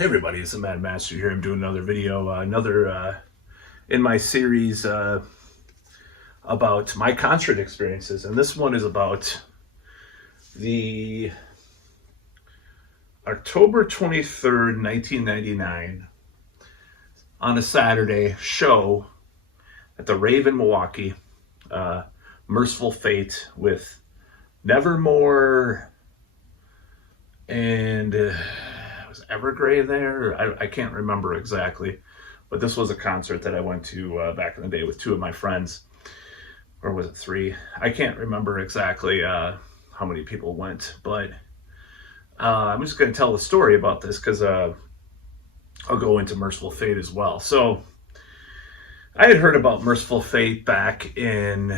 Hey everybody, it's the Mad Master here. I'm doing another video, in my series about my concert experiences, and this one is about the October 23rd, 1999, on a Saturday show at the Rave in Milwaukee, Mercyful Fate with Nevermore and was Evergrey there? I can't remember exactly, but this was a concert that I went to back in the day with two of my friends, or was it three? I can't remember exactly how many people went, but I'm just going to tell the story about this because I'll go into Mercyful Fate as well. So I had heard about Mercyful Fate back in,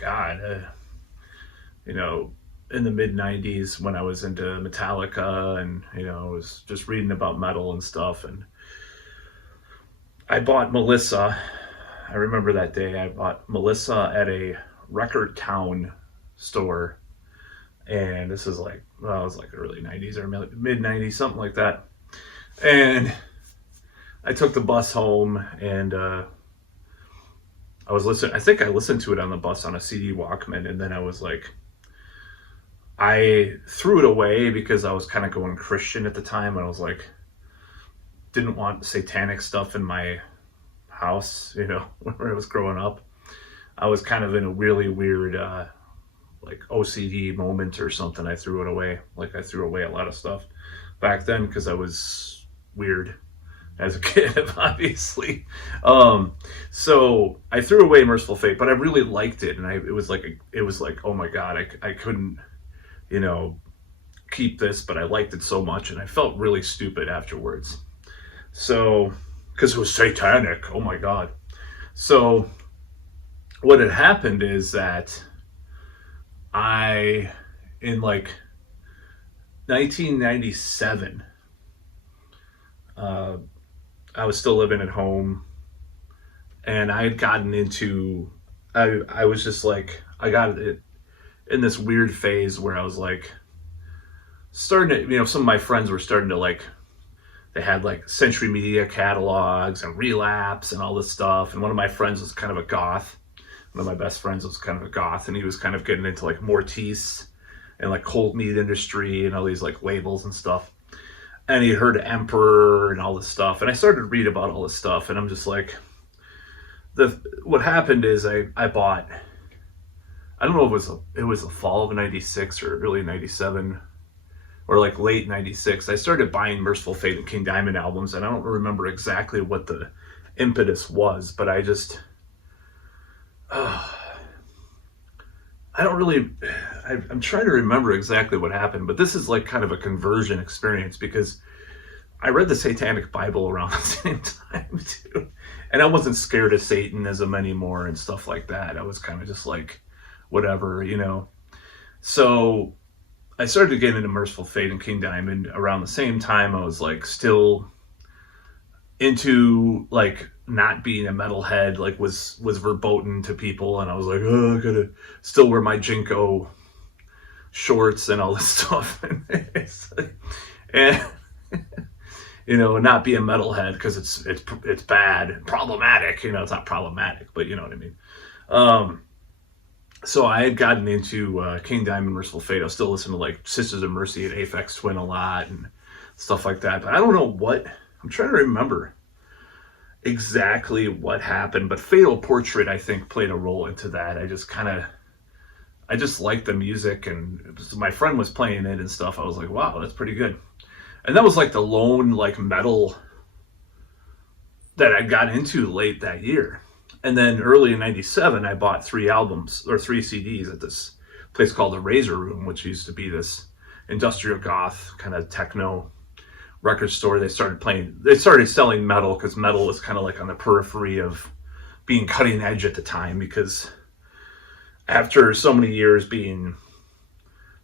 God, you know, in the mid 90s when I was into Metallica and, I was just reading about metal and stuff. And I bought Melissa. I remember that day. I bought Melissa at a Record Town store. And this is like, well, it was like early 90s or mid 90s, something like that. And I took the bus home and I was listening. I think I listened to it on the bus on a CD Walkman. And then I was like, I threw it away because I was kind of going Christian at the time. And I was like, didn't want satanic stuff in my house, when I was growing up. I was kind of in a really weird, like OCD moment or something. I threw it away. Like I threw away a lot of stuff back then because I was weird as a kid, obviously. So I threw away Mercyful Fate, but I really liked it. And it was like, oh my God, I couldn't, keep this, but I liked it so much, and I felt really stupid afterwards. So, because it was satanic, oh my God. So, what had happened is that in like 1997, I was still living at home, and I had gotten into, I was just like, I got it in this weird phase where I was like starting to, some of my friends were starting to like, they had like Century Media catalogs and Relapse and all this stuff. And one of my friends was kind of a goth. One of my best friends was kind of a goth, and he was kind of getting into like Mortiz and like Cold Meat Industry and all these like labels and stuff. And he heard Emperor and all this stuff. And I started to read about all this stuff, and I'm just like, what happened is I bought, I don't know if it was the fall of 96 or early 97 or like late 96. I started buying Mercyful Fate and King Diamond albums, and I don't remember exactly what the impetus was, but I just, I don't really, I'm trying to remember exactly what happened, but this is like kind of a conversion experience because I read the Satanic Bible around the same time too. And I wasn't scared of Satanism anymore and stuff like that. I was kind of just like, whatever, So I started to get into Mercyful Fate and King Diamond around the same time. I was like still into like not being a metalhead, like was verboten to people, and I was like, oh, I gotta still wear my Jinko shorts and all this stuff, and not be a metalhead because it's bad, problematic. It's not problematic, but you know what I mean. So I had gotten into King Diamond, Mercyful Fate. I was still listening to like Sisters of Mercy and Aphex Twin a lot and stuff like that. But I don't know I'm trying to remember exactly what happened. But Fatal Portrait, I think, played a role into that. I just liked the music, and my friend was playing it and stuff. I was like, wow, that's pretty good. And that was like the lone like metal that I got into late that year. And then early in 97, I bought 3 albums or 3 CDs at this place called the Razor Room, which used to be this industrial goth kind of techno record store. They started selling metal because metal was kind of like on the periphery of being cutting edge at the time, because after so many years being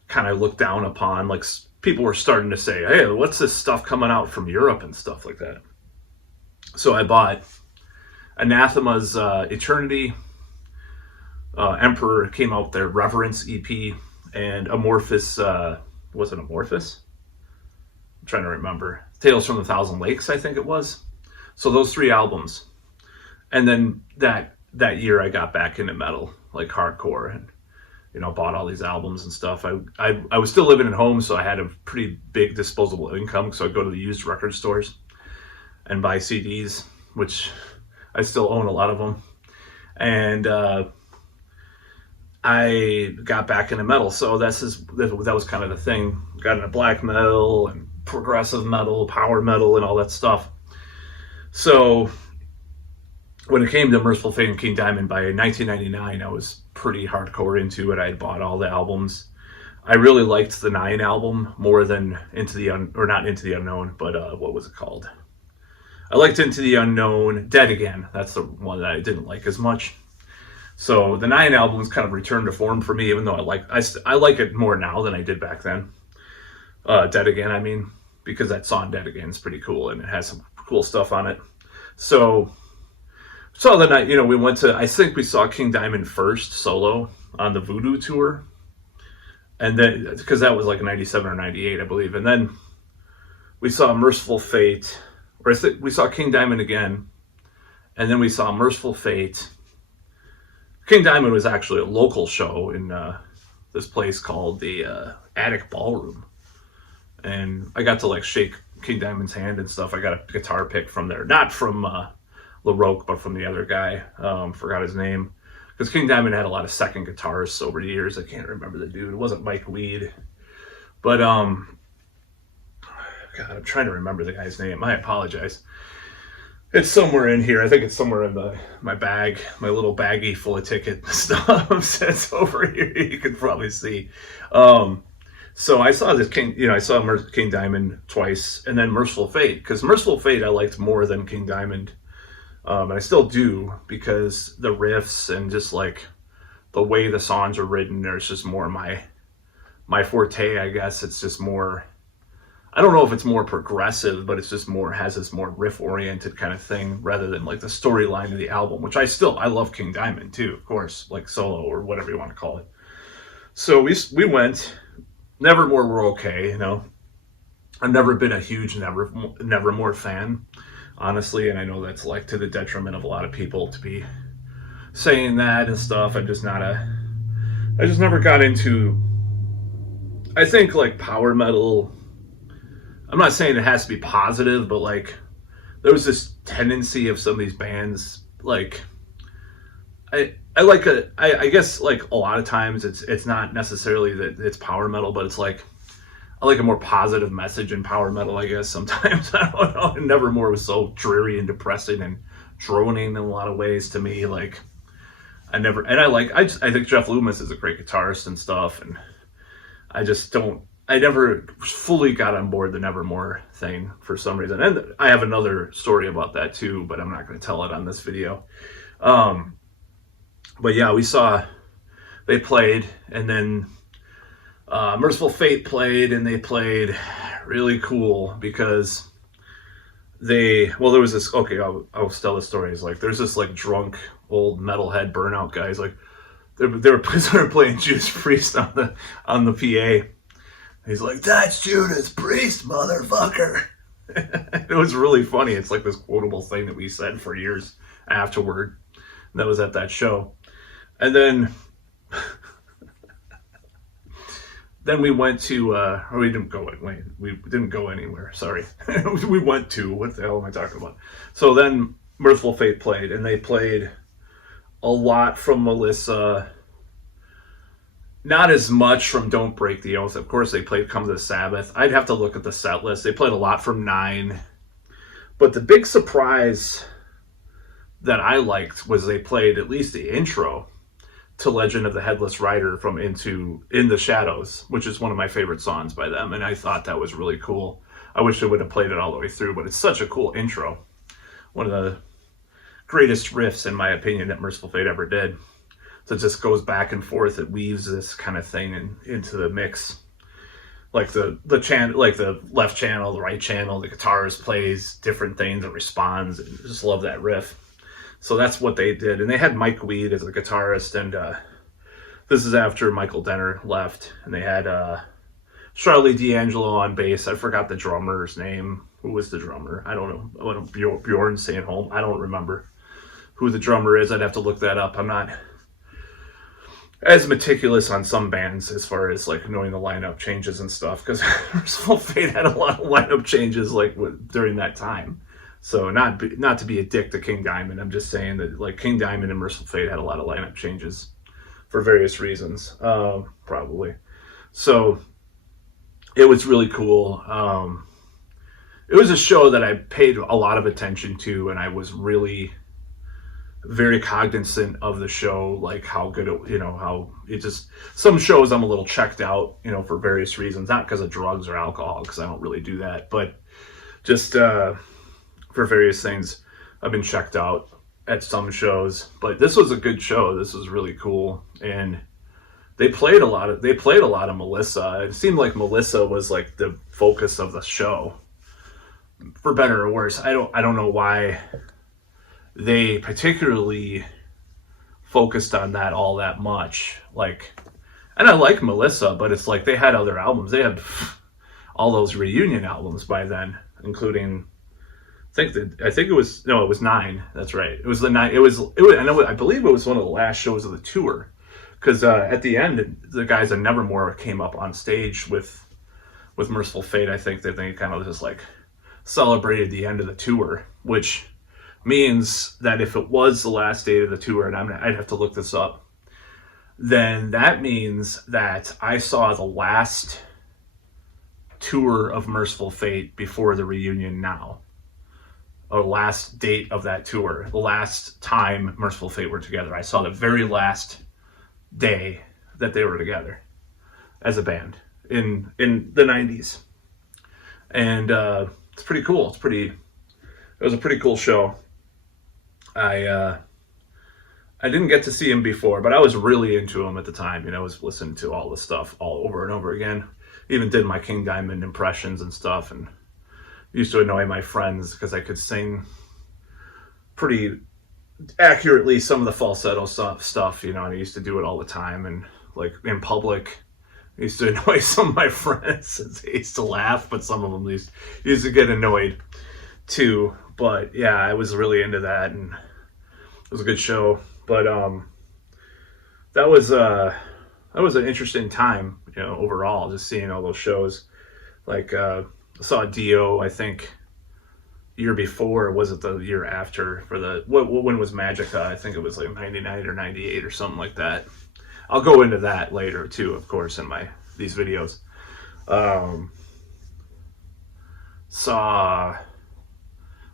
kind of looked down upon, like people were starting to say, hey, what's this stuff coming out from Europe and stuff like that. So I bought Anathema's Eternity. Emperor came out with their Reverence EP, and Amorphous, was it Amorphous? I'm trying to remember. Tales from the Thousand Lakes, I think it was. So those 3 albums. And then that year I got back into metal, like hardcore, and bought all these albums and stuff. I was still living at home, so I had a pretty big disposable income, so I'd go to the used record stores and buy CDs, which I still own a lot of them. And I got back into metal, so that was kind of the thing. Got into black metal and progressive metal, power metal, and all that stuff. So when it came to Mercyful Fate and King Diamond, by 1999, I was pretty hardcore into it. I had bought all the albums. I really liked the 9 album more than not Into the Unknown, but what was it called? I liked Into the Unknown. Dead Again. That's the one that I didn't like as much. So the 9 albums kind of returned to form for me, even though I like it more now than I did back then. Dead Again, I mean, because that song Dead Again is pretty cool, and it has some cool stuff on it. So the night, we went to, I think we saw King Diamond first solo on the Voodoo tour. And then, because that was like 97 or 98, I believe. And then we saw Mercyful Fate, or we saw King Diamond again. And then we saw Mercyful Fate. King Diamond was actually a local show in this place called the Attic Ballroom. And I got to shake King Diamond's hand and stuff. I got a guitar pick from there. Not from LaRoque, but from the other guy. Forgot his name. Because King Diamond had a lot of second guitarists over the years. I can't remember the dude. It wasn't Mike Weed. But, God, I'm trying to remember the guy's name. I apologize. It's somewhere in here. I think it's somewhere in my bag, my little baggie full of ticket stuff. It's over here. You can probably see. So I saw this King, I saw King Diamond twice, and then Mercyful Fate. Because Mercyful Fate I liked more than King Diamond. And I still do, because the riffs and just the way the songs are written, there's just more my forte, I guess. It's just more, I don't know if it's more progressive, but it's just has this more riff oriented kind of thing, rather than the storyline of the album, which I love King Diamond too, of course, solo or whatever you want to call it. So we went. Nevermore were okay, I've never been a huge Nevermore fan, honestly, and I know that's to the detriment of a lot of people to be saying that and stuff. I just never got into, I think power metal. I'm not saying it has to be positive, but there was this tendency of some of these bands, I guess a lot of times it's not necessarily that it's power metal, but it's I like a more positive message in power metal, I guess, sometimes. I don't know. And Nevermore was so dreary and depressing and droning in a lot of ways to me. I think Jeff Loomis is a great guitarist and stuff, and I never fully got on board the Nevermore thing for some reason. And I have another story about that too, but I'm not going to tell it on this video. But yeah, they played, and then Mercyful Fate played, and they played really cool because there was this, okay, I'll tell the story. It's there's this drunk old metalhead burnout guys, they were playing Judas Priest on the PA. He's that's Judas Priest, motherfucker. It was really funny. It's this quotable thing that we said for years afterward. And that was at that show. And then we went to, we didn't go anywhere, sorry. We went to, what the hell am I talking about? So then Mercyful Fate played, and they played a lot from Melissa, not as much from Don't Break the Oath. Of course, they played Come to the Sabbath. I'd have to look at the set list. They played a lot from 9. But the big surprise that I liked was they played at least the intro to Legend of the Headless Rider from In the Shadows, which is one of my favorite songs by them, and I thought that was really cool. I wish they would have played it all the way through, but it's such a cool intro. One of the greatest riffs, in my opinion, that Mercyful Fate ever did. So it just goes back and forth. It weaves this kind of thing into the mix. The channel, the left channel, the right channel, the guitarist plays different things and responds. And I just love that riff. So that's what they did. And they had Mike Weed as a guitarist, and this is after Michael Denner left. And they had Charlie D'Angelo on bass. I forgot the drummer's name, who was the drummer. I don't know. Bjorn Sandholm. I don't remember who the drummer is. I'd have to look that up. I'm not as meticulous on some bands as far as like knowing the lineup changes and stuff, because Mercyful Fate had a lot of lineup changes like during that time. So not to be a dick to King Diamond, I'm just saying that like King Diamond and Mercyful Fate had a lot of lineup changes for various reasons, probably. So it was really cool. It was a show that I paid a lot of attention to, and I was really very cognizant of the show, like how good it, how it just, some shows I'm a little checked out, for various reasons, not because of drugs or alcohol, because I don't really do that, but just for various things, I've been checked out at some shows. But this was a good show. This was really cool, and they played a lot of Melissa. It seemed like Melissa was like the focus of the show, for better or worse. I don't know why they particularly focused on that all that much. Like, and I like Melissa, but it's like they had other albums. They had all those reunion albums by then, including I think it was 9. That's right. It was the 9. I believe it was one of the last shows of the tour, because at the end the guys at Nevermore came up on stage with Mercyful Fate. I think that they kind of just like celebrated the end of the tour, which means that if it was the last date of the tour, and I'd have to look this up, then that means that I saw the last tour of Mercyful Fate before the reunion now, or last date of that tour, the last time Mercyful Fate were together. I saw the very last day that they were together as a band in the 90s. And it's pretty cool. It was a pretty cool show. I didn't get to see him before, but I was really into him at the time. I was listening to all the stuff all over and over again. Even did my King Diamond impressions and stuff, and used to annoy my friends because I could sing pretty accurately some of the falsetto stuff, and I used to do it all the time, and like in public, I used to annoy some of my friends. They used to laugh, but some of them used to get annoyed too. But yeah, I was really into that, and it was a good show. But that was an interesting time, overall, just seeing all those shows. Like I saw Dio, I think year before, or was it the year after, for the when was Magica? I think it was like 99 or 98 or something like that. I'll go into that later too, of course, in these videos.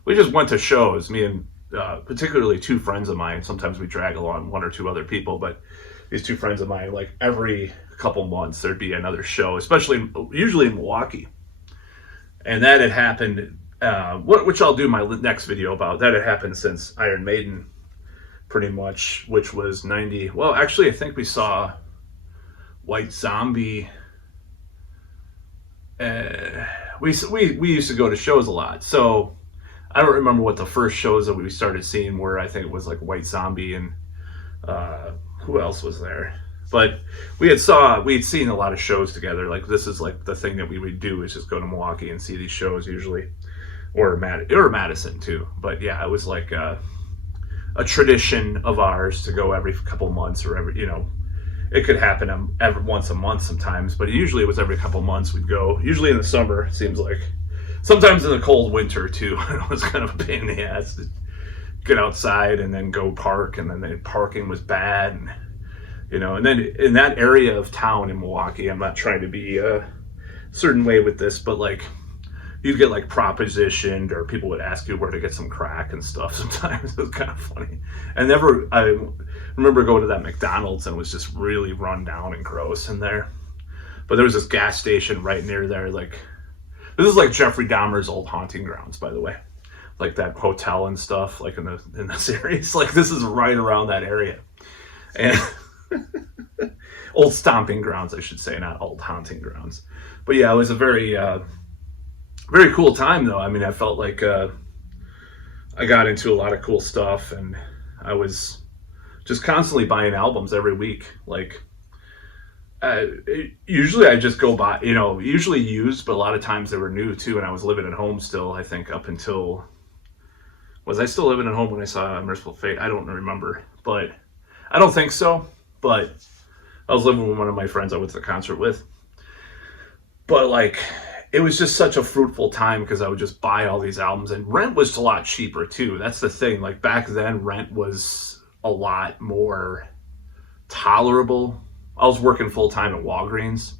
We just went to shows, me and particularly two friends of mine. Sometimes we drag along one or two other people, but these two friends of mine, like every couple months there'd be another show, usually in Milwaukee. And that had happened, which I'll do my next video about. That had happened since Iron Maiden, pretty much, which was 90. Well, actually, I think we saw White Zombie. We used to go to shows a lot, so I don't remember what the first shows that we started seeing were. I think it was like White Zombie and who else was there? But we had seen a lot of shows together. Like, this is like the thing that we would do, is just go to Milwaukee and see these shows usually, or Madison too. But yeah, it was like a tradition of ours to go every couple months, or every, it could happen every once a month sometimes, but usually it was every couple months we'd go. Usually in the summer, it seems like. Sometimes in the cold winter too. It was kind of a pain in the ass to get outside and then go park, and then the parking was bad, and then in that area of town in Milwaukee, I'm not trying to be a certain way with this, but like, you'd get like propositioned, or people would ask you where to get some crack and stuff. Sometimes it was kind of funny. And I remember going to that McDonald's, and it was just really run down and gross in there. But there was this gas station right near there. Like, this is like Jeffrey Dahmer's old haunting grounds, by the way. Like that hotel and stuff, like in the series. Like, this is right around that area. And old stomping grounds, I should say, not old haunting grounds. But yeah, it was a very very cool time, though. I mean, I felt like I got into a lot of cool stuff, and I was just constantly buying albums every week. Like, Usually I just go buy, usually used, but a lot of times they were new too. And I was living at home still, I think up until, was I still living at home when I saw Mercyful Fate? I don't remember, but I don't think so. But I was living with one of my friends I went to the concert with. But like, it was just such a fruitful time because I would just buy all these albums, and rent was a lot cheaper too. That's the thing. Like back then, rent was a lot more tolerable. I was working full time at Walgreens,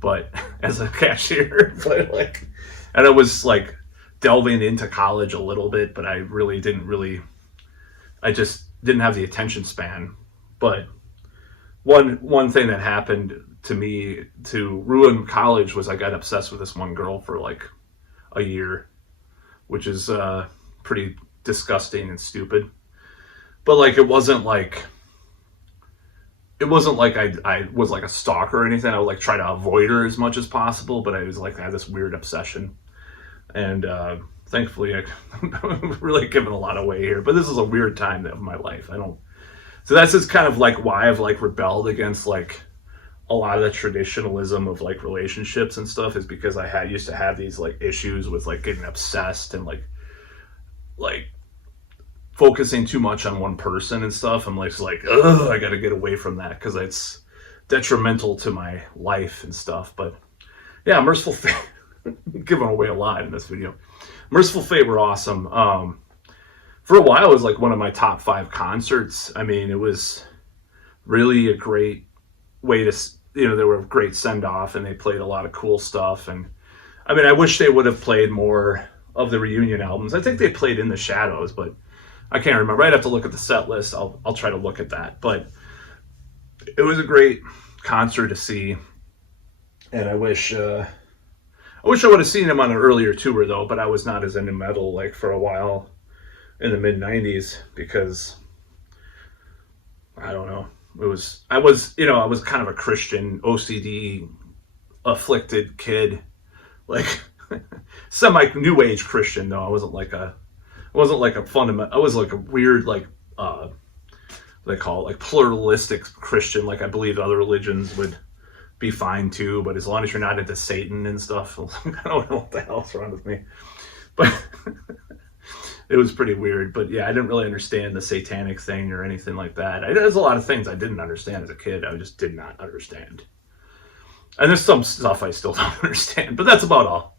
but as a cashier, but like, and I was like delving into college a little bit, but I really didn't really. I just didn't have the attention span. But one thing that happened to me to ruin college was I got obsessed with this one girl for like a year, which is pretty disgusting and stupid. But like it wasn't like I was like a stalker or anything. I would like try to avoid her as much as possible, but I was like I had this weird obsession. And thankfully I'm really giving a lot away here. But this is a weird time of my life. So that's just kind of like why I've like rebelled against like a lot of the traditionalism of like relationships and stuff, is because I used to have these like issues with like getting obsessed and like focusing too much on one person and stuff. I'm like, ugh, I got to get away from that because it's detrimental to my life and stuff. But yeah, Mercyful Fate, giving away a lot in this video. Mercyful Fate were awesome. For a while, it was like one of my top 5 concerts. I mean, it was really a great way to, they were a great send off, and they played a lot of cool stuff. And I mean, I wish they would have played more of the reunion albums. I think they played In the Shadows, but I can't remember. I'd have to look at the set list. I'll try to look at that. But it was a great concert to see, and I wish I would have seen him on an earlier tour though. But I was not as into metal like for a while in the mid '90s because I don't know. I was kind of a Christian, OCD afflicted kid, like semi new age Christian though. I wasn't like a fundamental. I was like a weird like what they call it, like pluralistic Christian. Like I believed other religions would be fine too, but as long as you're not into Satan and stuff, I don't know what the hell's wrong with me. But it was pretty weird. But yeah, I didn't really understand the satanic thing or anything like that. There's a lot of things I didn't understand as a kid. I just did not understand. And there's some stuff I still don't understand, but that's about all.